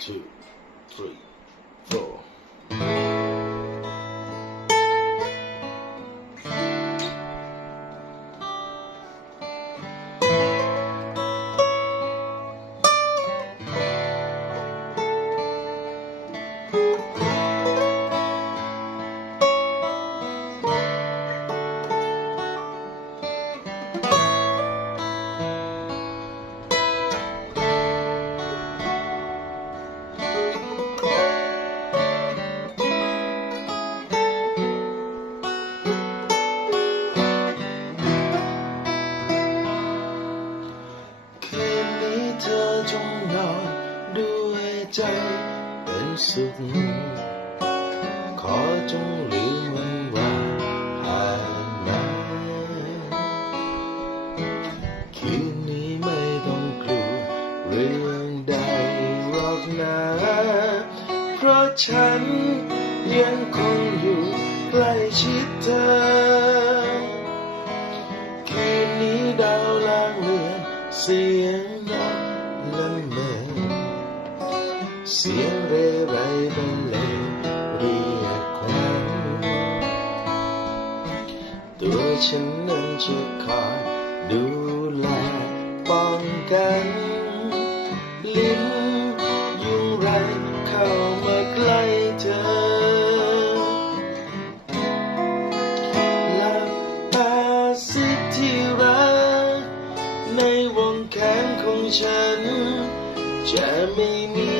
two, three, four. อด้วยใจเป็นสุข ขอจงลืมวันวานผ่านมาคืนนี้ไม่ต้องกลัวเรื่องใดหรอกนะเพราะฉันยังคงอยู่ใกล้ชิดเธอ คืนนี้ดาวลางเลือนเสียง เสียงเรไรบรรเลงเรียกครั้งตัวฉันนั้นจะคอยดูแลป้องกันลิ้นยุงไรเข้ามาใกล้เธอหลับตาสิที่รักในวงแขนของฉัน จะไม่มี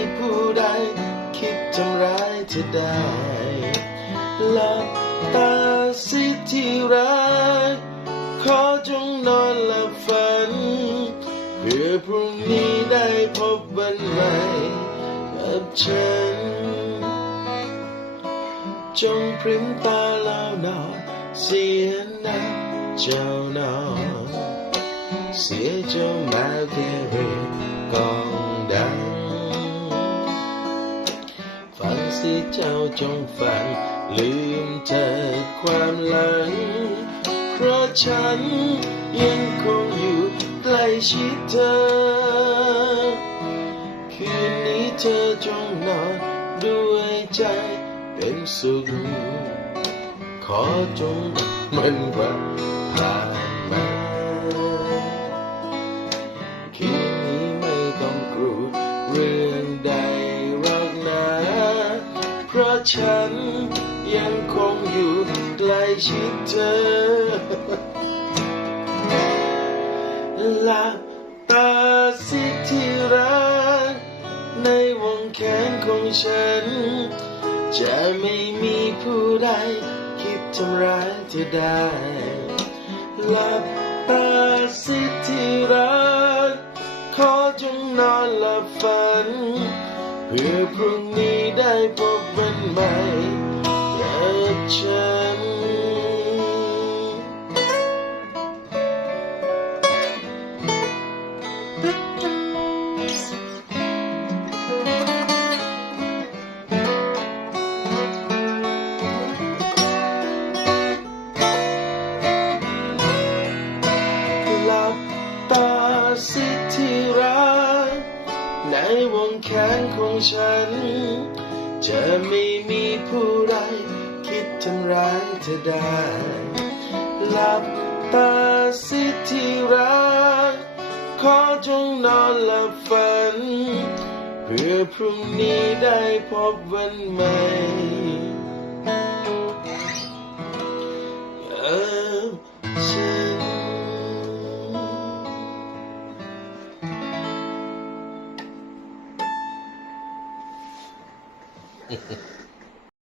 ำร้ายเธอได้ หลับตาสิที่รัก ขอจงนอนหลับฝัน เพื่อพรุ่งนี้ได้พบวันใหม่กับฉัน จงพริมตาแล้วนอนเสียนะเจ้านอนเสียเจ้าแมวแกเรกองดัง สิเจ้าจงฟังลืมเธอความหลัง เพราะฉันยังคงอยู่ใกล้ชิดเธอ คืนนี้เธอจงนอนด้วยใจเป็นสุข ขอจงมันว่าผ่าน ฉันยังคงอยู่ใกล้ชิดเธอ หลับตาสิที่รัก ในวงแขนของฉัน จะไม่มีผู้ใดคิดทำร้ายเธอได้หลับตาสิที่รัก ขอจงนอนหลับฝัน เพื่อพรุ่งนี้ได้พบวันใหม่กับฉัน ขนของฉัน จะไม่มีผู้ใดคิดทำร้ายเธอได้หลับตาสิที่รัก ขอจงนอนหลับฝัน เพื่อพรุ่งนี้ได้พบวันใหม่ He he.